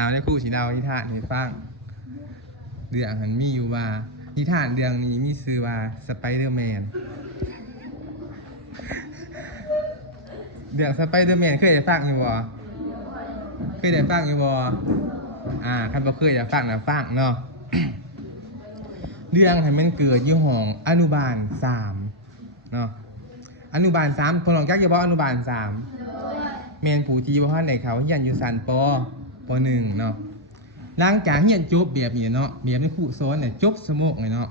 ดาวในคู่สีดาวนิทานให้ฟังเรื่องมันมีอยู่ว่านิทานเรื่องนี้มีชื่อว่าสไปเดอร์แมนเรื่องสไปเดอร์แมนเคยได้ฟังอยู่บ่เคยได้ฟังอยู่บ่คันบ่เคยได้ฟังนะฟังเนาะ เรื่องให้มันเกิดอยู่ห้องอนุบาล3เนาะอนุบาล3คนของจักอยู่บ่อนุบาล3แม่นผู้ที่บ่ทันได้เขาเรียนอยู่ชั้นป .1 เนาะหลังจากเรียนจบแบบนี้เนาะแบบในครูสอนเนี่ยจบสมกเลยเนาะ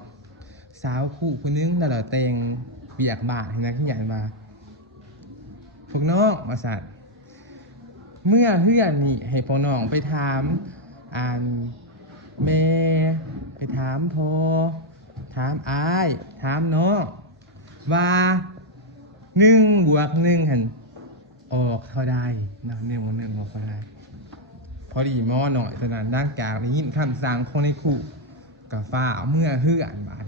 สาวครูคนนึงนั่นแหละแต่งเปียกบาทให้นักเรียนว่าพวกน้องมาสัตว์เมื่อเฮือนนี่ให้พวกน้องไปถามแม่ไปถามพ่อถามอ้ายถามน้องว่า1+1หันออกเท่าใดนะ1+1ออกเท่าใดพอดีหม้อหน่อยเท่านั้นดังจากได้ยินคำสั่งของในครูกับฟ้าเมื่อเฮือนบาด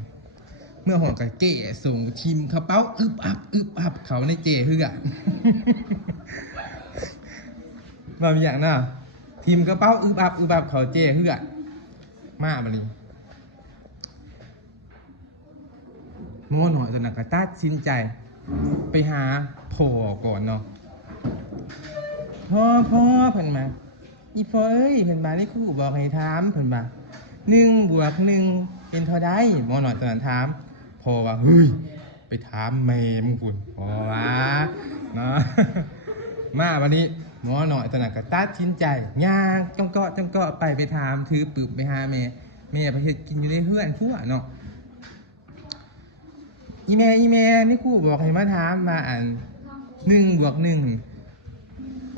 เมื่อหอกกะเก๋ส่งทีมกระเป๋าอึบอับเขาในเจเฮือนมามีอย่างน่ะทีมกระเป๋าอึบอับเขาเจเฮือนมาบัดนี้หม้อหน่อยเท่านั้นก็ตัดสินใจไปหาพ่อก่อนเนาะพ่อเพิ่นมาอีพ่อเอ้ยเพิ่นมาได้ครูบอกให้ถามเพิ่นว่า1+1เป็นเท่าใดหมอหน่อยตอนนั้นถามพ่อว่าเฮ้ยไปถามแม่มึงพุ่นพ่อว่าเนาะ มาวันนี้หมอหน่อยตอนนั้นก็ตัดสินใจย่างจ้องเกาะไปถามถือปึบไปหาแม่ไปเฮ็ดกินอยู่ในเฮือนครัวเนาะอีแม่นี่ครูบอกให้มาถามว่า1+1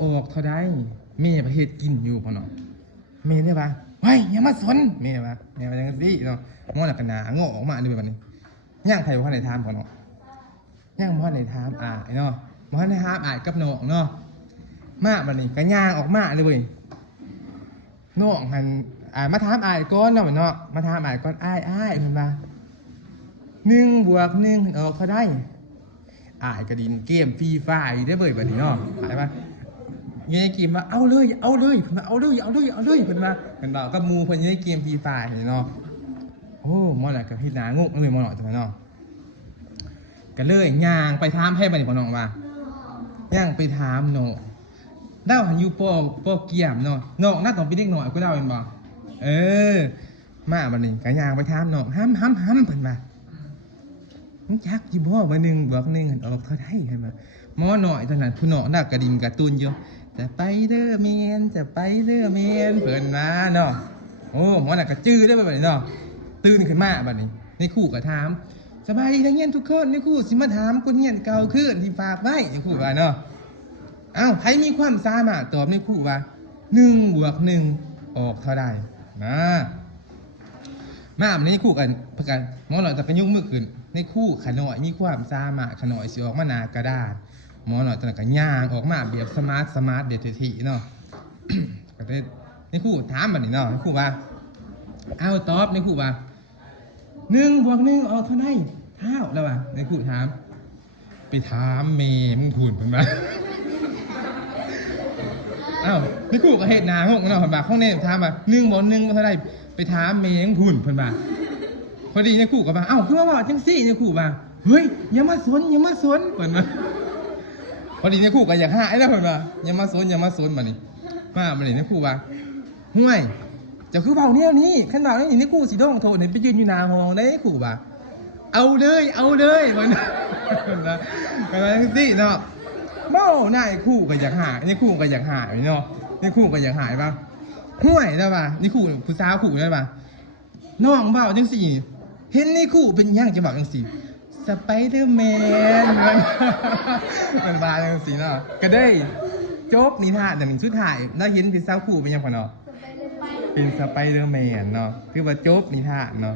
ออกเท่าใดแม่ไปเฮ็ดกินอยู่พ่อเนาะแม่ได้ป่ะเฮ้ยอย่ามาสนแม่ป่ะแม่ว่าจังซี่เนาะมอน่ะก็หน้าโง่ออกมาด้วยบัดนี้ย่างไผบ่ทันได้ถามพ่อเนาะย่างบ่ทันได้ถามอ้ายเนาะบ่ทันได้ถามอ้ายกับน้องเนาะมาบัดนี้ก็ย่างออกมาเลยเว้ยน้องหันมาถามอ้ายก่อนเนาะมาถามอ้ายก่อนอ้ายเพิ่นว่า1+1ออกเท่าใดอ้ายก็ดินเกมฟรีไฟร์อยู่ได้เว้ยบัดนี้เนาะเข้าใจป่ะยังไงเกมว่าเอาเลยเพิ่นว่าเอาเลยเพิ่นว่าเพิ่นบอกกับหมู่เพิ่นยังไงเกมฟรีไฟร์เนาะโอ้หมอน่ะก็เฮ็ดหน้างงเลยหมอน่ะจังเนาะก็เลยย่างไปถามให้บัดนี้พ่อน้องว่าย่างไปถามน้องดาวหันอยู่ปเกียมเนาะน้องน่าต้องเป็นเด็กน้อยกว่าดาวแม่นบ่มาบัดนี้ก็ย่างไปถามน้องห้ำเพิ่นว่ามึงจักอยู่บ่ว่า1+1หันออกเท่าใดเห็นบ่หมอน้อยตอนนั้นผู้น้องน่ะกระดิ่งกระตุ้นอยู่จะไปเด้อแม่นเพิ่นมาเนาะโอ้หมอน่ะก็จื้อได้บัดนี้เนาะตื่นขึ้นมาบัดนี้ในครูก็ถามสบายดีนักเรียนทุกคนในครูสิมาถามคนเรียนเก่าคืนที่ฝากไว้ในครูว่าเนาะใครมีความสามารถตอบในครูว่า1+1ออกเท่าใดนะมาในครูกันประกันหมอน้อยจะเป็นยกมือขึ้นในครูขน้อยมีความสามารถขน้อยสิออกมาหน้ากระดาษหมอหน่อยตอนนั้นก็ย่างออกมาแบบสมาร์ทเด็ดทีเนาะ ก็ได้ในครูถามบัดนี้เนาะในครูว่าตอบในครูว่า1+1ออกเท่าใดเท่าแล้วว่ะในครูถามไปถามแม่มึงพูดเพิ่นว่า ในครูก็เฮ็ดหน้างงเนาะเพิ่นว่าของแน่ถามว่า1+1เท่าใดไปถามแม่มึงพูดเพิ่นว่าพอดีในครูก็ว่าคือว่าจังซี่ในครูว่าเฮ้ยอย่ามาสนเพิ่นว่าพอดีในครูก็อยากหายแล้วเพิ่นว่าอย่ามาสนบัดนี้มาบัดนี้ในครูว่าห่วยเจ้าคือเว้าแนวนี้คันเว้าแนวนี้ในครูสิโดนโทษให้ไปยืนอยู่หน้าห้องเด้ครูว่าเอาเลยเพิ่นว่าก็ว่าจังซี่เนาะเว้าหน้าไอ้ครูก็อยากหายในครูก็อยากหายเนาะในครูก็อยากหายป่ะห่วยแล้วว่าในครูผู้สาวครูได้ป่ะน้องเว้าจังซี่เห็นในครูเป็นหยังจะบอกจังซี่สไปเดอร์แมนมันบาจังซี่เนาะก็ได้จบนิทานแต่สุดท้ายได้เห็นพี่สาวครูเป็นหยังพ่อเนาะเป็นสไปเดอร์แมนเนาะคือว่าจบนิทานเนาะ